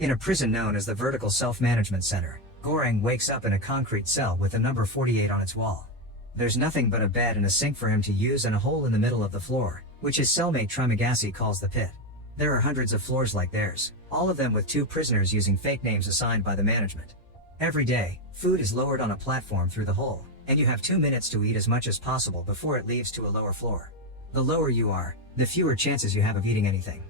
In a prison known as the Vertical Self-Management Center, Goreng wakes up in a concrete cell with the number 48 on its wall. There's nothing but a bed and a sink for him to use and a hole in the middle of the floor, which his cellmate Trimagasi calls the pit. There are hundreds of floors like theirs, all of them with 2 prisoners using fake names assigned by the management. Every day, food is lowered on a platform through the hole, and you have 2 minutes to eat as much as possible before it leaves to a lower floor. The lower you are, the fewer chances you have of eating anything.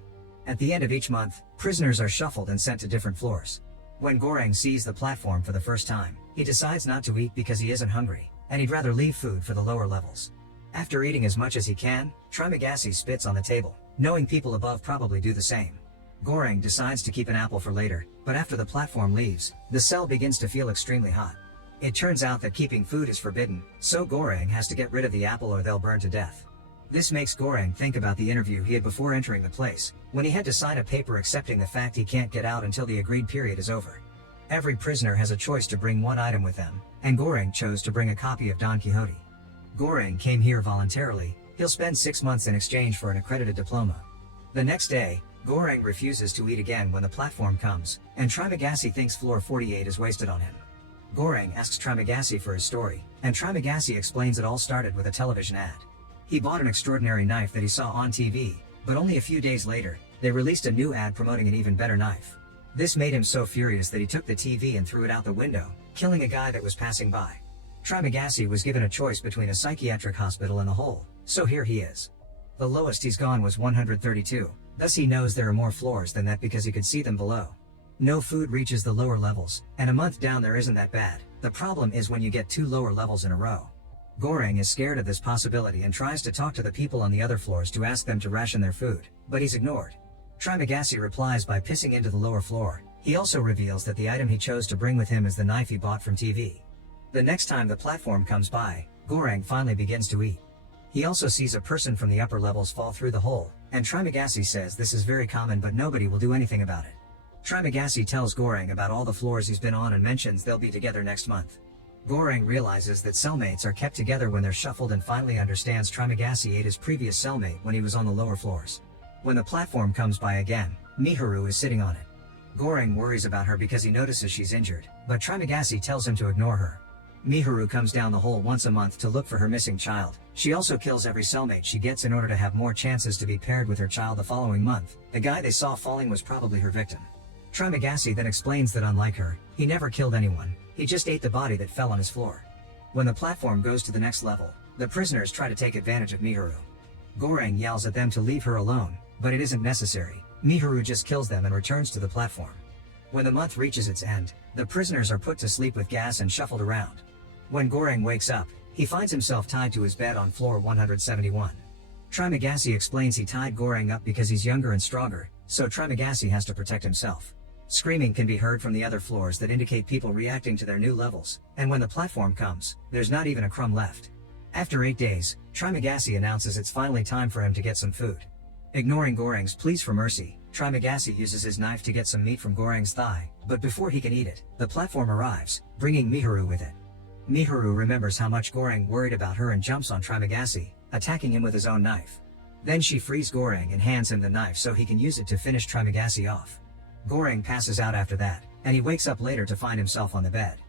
At the end of each month, prisoners are shuffled and sent to different floors. When Goreng sees the platform for the first time, he decides not to eat because he isn't hungry, and he'd rather leave food for the lower levels. After eating as much as he can, Trimagasi spits on the table, knowing people above probably do the same. Goreng decides to keep an apple for later, but after the platform leaves, the cell begins to feel extremely hot. It turns out that keeping food is forbidden, so Goreng has to get rid of the apple or they'll burn to death. This makes Goreng think about the interview he had before entering the place, when he had to sign a paper accepting the fact he can't get out until the agreed period is over. Every prisoner has a choice to bring one item with them, and Goreng chose to bring a copy of Don Quixote. Goreng came here voluntarily. He'll spend 6 months in exchange for an accredited diploma. The next day, Goreng refuses to eat again when the platform comes, and Trimagasi thinks floor 48 is wasted on him. Goreng asks Trimagasi for his story, and Trimagasi explains it all started with a television ad. He bought an extraordinary knife that he saw on TV, but only a few days later, they released a new ad promoting an even better knife. This made him so furious that he took the TV and threw it out the window, killing a guy that was passing by. Trimagasi was given a choice between a psychiatric hospital and a hole, so here he is. The lowest he's gone was 132, thus he knows there are more floors than that because he could see them below. No food reaches the lower levels, and a month down there isn't that bad. The problem is when you get 2 lower levels in a row. Goreng is scared of this possibility and tries to talk to the people on the other floors to ask them to ration their food, but he's ignored. Trimagasi replies by pissing into the lower floor. He also reveals that the item he chose to bring with him is the knife he bought from TV. The next time the platform comes by, Goreng finally begins to eat. He also sees a person from the upper levels fall through the hole, and Trimagasi says this is very common but nobody will do anything about it. Trimagasi tells Goreng about all the floors he's been on and mentions they'll be together next month. Goreng realizes that cellmates are kept together when they're shuffled and finally understands Trimagasi ate his previous cellmate when he was on the lower floors. When the platform comes by again, Miharu is sitting on it. Goreng worries about her because he notices she's injured, but Trimagasi tells him to ignore her. Miharu comes down the hole once a month to look for her missing child. She also kills every cellmate she gets in order to have more chances to be paired with her child the following month. The guy they saw falling was probably her victim. Trimagasi then explains that unlike her, he never killed anyone, he just ate the body that fell on his floor. When the platform goes to the next level, the prisoners try to take advantage of Miharu. Goreng yells at them to leave her alone, but it isn't necessary. Miharu just kills them and returns to the platform. When the month reaches its end, the prisoners are put to sleep with gas and shuffled around. When Goreng wakes up, he finds himself tied to his bed on floor 171. Trimagasi explains he tied Goreng up because he's younger and stronger, so Trimagasi has to protect himself. Screaming can be heard from the other floors that indicate people reacting to their new levels, and when the platform comes, there's not even a crumb left. After 8 days, Trimagasi announces it's finally time for him to get some food. Ignoring Goreng's pleas for mercy, Trimagasi uses his knife to get some meat from Goreng's thigh, but before he can eat it, the platform arrives, bringing Miharu with it. Miharu remembers how much Goreng worried about her and jumps on Trimagasi, attacking him with his own knife. Then she frees Goreng and hands him the knife so he can use it to finish Trimagasi off. Goreng passes out after that, and he wakes up later to find himself on the bed.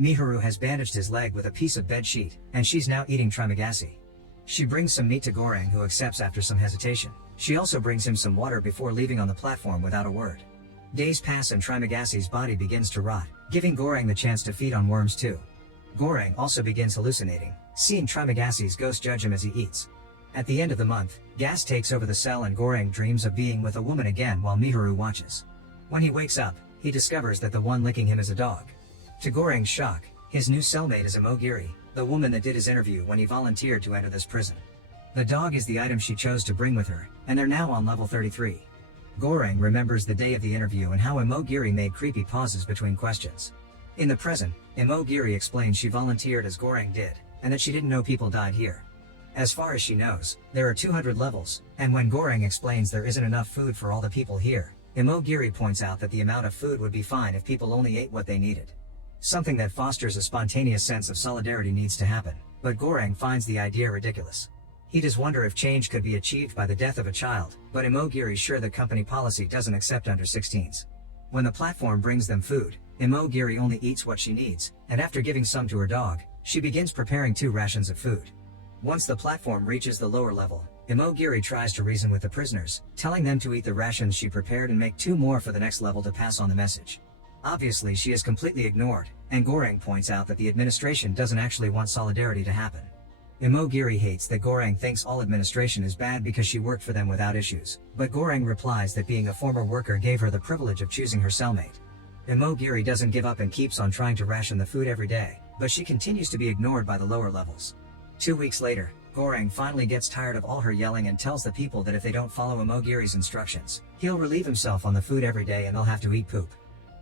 Miharu has bandaged his leg with a piece of bed sheet, and she's now eating Trimagasi. She brings some meat to Goreng, who accepts after some hesitation. She also brings him some water before leaving on the platform without a word. Days pass and Trimagasi's body begins to rot, giving Goreng the chance to feed on worms too. Goreng also begins hallucinating, seeing Trimagasi's ghost judge him as he eats. At the end of the month, gas takes over the cell and Goreng dreams of being with a woman again while Miharu watches. When he wakes up, he discovers that the one licking him is a dog. To Goreng's shock, his new cellmate is Imogiri, the woman that did his interview when he volunteered to enter this prison. The dog is the item she chose to bring with her, and they're now on level 33. Goreng remembers the day of the interview and how Imogiri made creepy pauses between questions. In the present, Imogiri explains she volunteered as Goreng did, and that she didn't know people died here. As far as she knows, there are 200 levels, and when Goreng explains there isn't enough food for all the people here, Imogiri points out that the amount of food would be fine if people only ate what they needed. Something that fosters a spontaneous sense of solidarity needs to happen, but Goreng finds the idea ridiculous. He does wonder if change could be achieved by the death of a child, but Imogiri's sure the company policy doesn't accept under 16s. When the platform brings them food, Imogiri only eats what she needs, and after giving some to her dog, she begins preparing 2 rations of food. Once the platform reaches the lower level, Imogiri tries to reason with the prisoners, telling them to eat the rations she prepared and make 2 more for the next level to pass on the message. Obviously she is completely ignored, and Goreng points out that the administration doesn't actually want solidarity to happen. Imogiri hates that Goreng thinks all administration is bad because she worked for them without issues, but Goreng replies that being a former worker gave her the privilege of choosing her cellmate. Imogiri doesn't give up and keeps on trying to ration the food every day, but she continues to be ignored by the lower levels. 2 weeks later, Goreng finally gets tired of all her yelling and tells the people that if they don't follow Imogiri's instructions, he'll relieve himself on the food every day and they'll have to eat poop.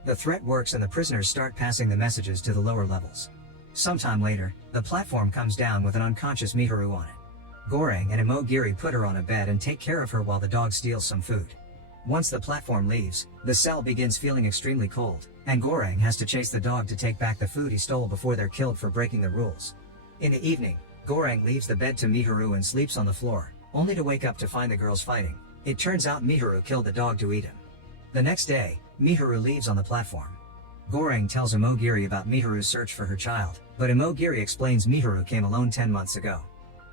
The threat works and the prisoners start passing the messages to the lower levels. Sometime later, the platform comes down with an unconscious Miharu on it. Goreng and Imogiri put her on a bed and take care of her while the dog steals some food. Once the platform leaves, the cell begins feeling extremely cold, and Goreng has to chase the dog to take back the food he stole before they're killed for breaking the rules. In the evening, Goreng leaves the bed to Miharu and sleeps on the floor, only to wake up to find the girls fighting. It turns out Miharu killed the dog to eat him. The next day, Miharu leaves on the platform. Goreng tells Imogiri about Miharu's search for her child, but Imogiri explains Miharu came alone 10 months ago.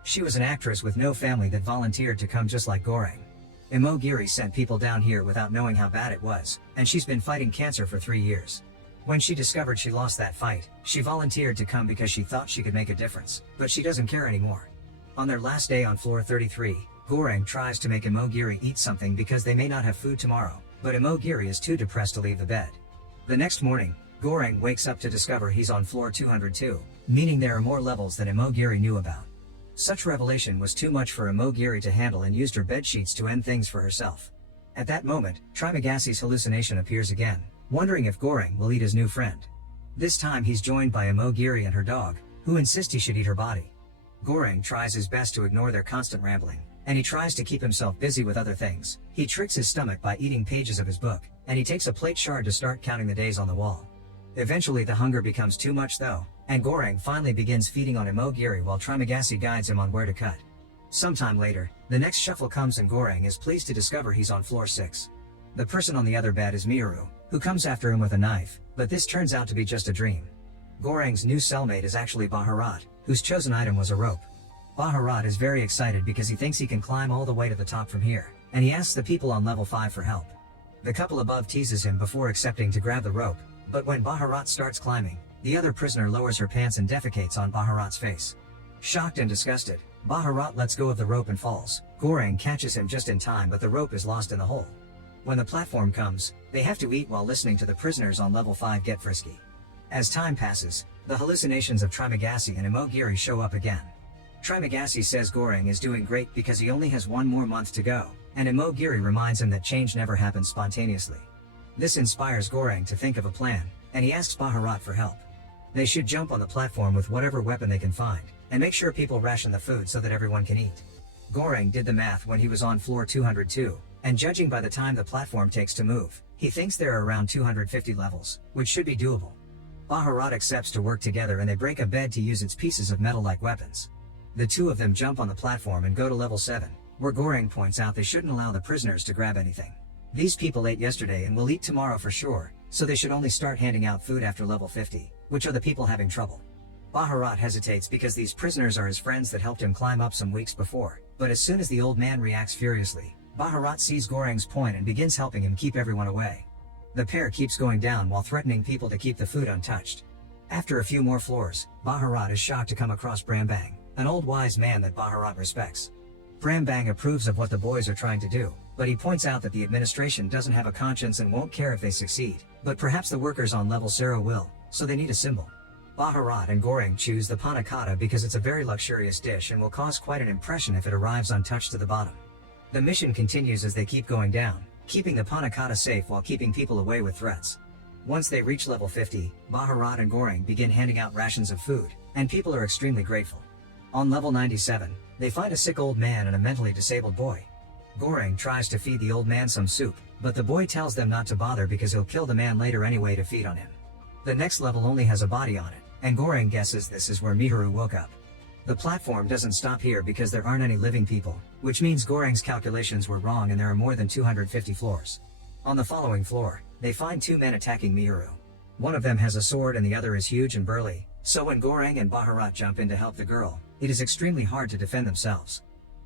She was an actress with no family that volunteered to come just like Goreng. Imogiri sent people down here without knowing how bad it was, and she's been fighting cancer for 3 years. When she discovered she lost that fight, she volunteered to come because she thought she could make a difference, but she doesn't care anymore. On their last day on floor 33, Goreng tries to make Imogiri eat something because they may not have food tomorrow, but Imogiri is too depressed to leave the bed. The next morning, Goreng wakes up to discover he's on floor 202, meaning there are more levels than Imogiri knew about. Such revelation was too much for Imogiri to handle and used her bedsheets to end things for herself. At that moment, Trimagasi's hallucination appears again, wondering if Goreng will eat his new friend. This time he's joined by Imogiri and her dog, who insist he should eat her body. Goreng tries his best to ignore their constant rambling, and he tries to keep himself busy with other things. He tricks his stomach by eating pages of his book, and he takes a plate shard to start counting the days on the wall. Eventually the hunger becomes too much though, and Goreng finally begins feeding on Imogiri while Trimagasi guides him on where to cut. Sometime later, the next shuffle comes and Goreng is pleased to discover he's on floor 6. The person on the other bed is Miharu, who comes after him with a knife, but this turns out to be just a dream. Goreng's new cellmate is actually Baharat, whose chosen item was a rope. Baharat is very excited because he thinks he can climb all the way to the top from here, and he asks the people on level 5 for help. The couple above teases him before accepting to grab the rope, but when Baharat starts climbing, the other prisoner lowers her pants and defecates on Baharat's face. Shocked and disgusted, Baharat lets go of the rope and falls. Goreng catches him just in time, but the rope is lost in the hole. When the platform comes, they have to eat while listening to the prisoners on level 5 get frisky. As time passes, the hallucinations of Trimagasi and Imogiri show up again. Trimagasi says Goreng is doing great because he only has 1 more month to go, and Imogiri reminds him that change never happens spontaneously. This inspires Goreng to think of a plan, and he asks Baharat for help. They should jump on the platform with whatever weapon they can find, and make sure people ration the food so that everyone can eat. Goreng did the math when he was on floor 202, and judging by the time the platform takes to move, he thinks there are around 250 levels, which should be doable. Baharat accepts to work together and they break a bed to use its pieces of metal like weapons. The two of them jump on the platform and go to level 7, where Goreng points out they shouldn't allow the prisoners to grab anything. These people ate yesterday and will eat tomorrow for sure, so they should only start handing out food after level 50, which are the people having trouble. Baharat hesitates because these prisoners are his friends that helped him climb up some weeks before, but as soon as the old man reacts furiously, Baharat sees Goreng's point and begins helping him keep everyone away. The pair keeps going down while threatening people to keep the food untouched. After a few more floors, Baharat is shocked to come across Brambang, an old wise man that Baharat respects. Brambang approves of what the boys are trying to do, but he points out that the administration doesn't have a conscience and won't care if they succeed, but perhaps the workers on level 0 will, so they need a symbol. Baharat and Goreng choose the panna cotta because it's a very luxurious dish and will cause quite an impression if it arrives untouched to the bottom. The mission continues as they keep going down, keeping the panna cotta safe while keeping people away with threats. Once they reach level 50, Baharat and Goreng begin handing out rations of food, and people are extremely grateful. On level 97, they find a sick old man and a mentally disabled boy. Goreng tries to feed the old man some soup, but the boy tells them not to bother because he'll kill the man later anyway to feed on him. The next level only has a body on it, and Goreng guesses this is where Miharu woke up. The platform doesn't stop here because there aren't any living people, which means Goreng's calculations were wrong and there are more than 250 floors. On the following floor, they find two men attacking Miharu. One of them has a sword and the other is huge and burly, so when Goreng and Bharat jump in to help the girl, it is extremely hard to defend themselves.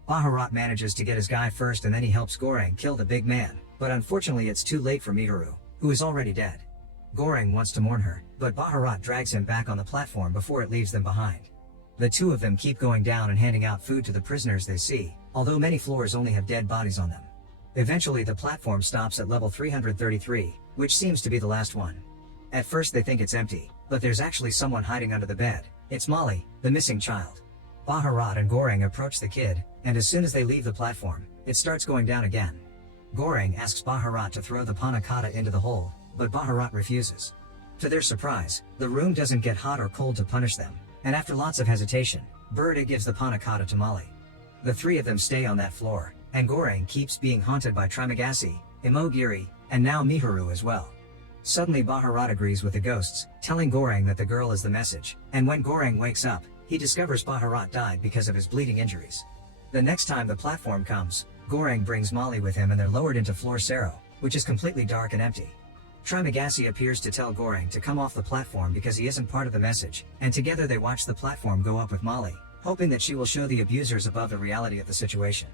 Bharat manages to get his guy first and then he helps Goreng kill the big man, but unfortunately it's too late for Miharu, who is already dead. Goreng wants to mourn her, but Bharat drags him back on the platform before it leaves them behind. The two of them keep going down and handing out food to the prisoners they see, although many floors only have dead bodies on them. Eventually the platform stops at level 333, which seems to be the last one. At first they think it's empty, but there's actually someone hiding under the bed. It's Molly, the missing child. Bharat and Goreng approach the kid, and as soon as they leave the platform, it starts going down again. Goreng asks Bharat to throw the panna cotta into the hole, but Bharat refuses. To their surprise, the room doesn't get hot or cold to punish them, and after lots of hesitation, Bharat gives the panna cotta to Molly. The three of them stay on that floor, and Goreng keeps being haunted by Trimagasi, Imogiri, and now Miharu as well. Suddenly Bharat agrees with the ghosts, telling Goreng that the girl is the message, and when Goreng wakes up, he discovers Bharat died because of his bleeding injuries. The next time the platform comes, Goreng brings Molly with him and they're lowered into floor 0, which is completely dark and empty. Trimagasi appears to tell Goreng to come off the platform because he isn't part of the message, and together they watch the platform go up with Molly, hoping that she will show the abusers above the reality of the situation.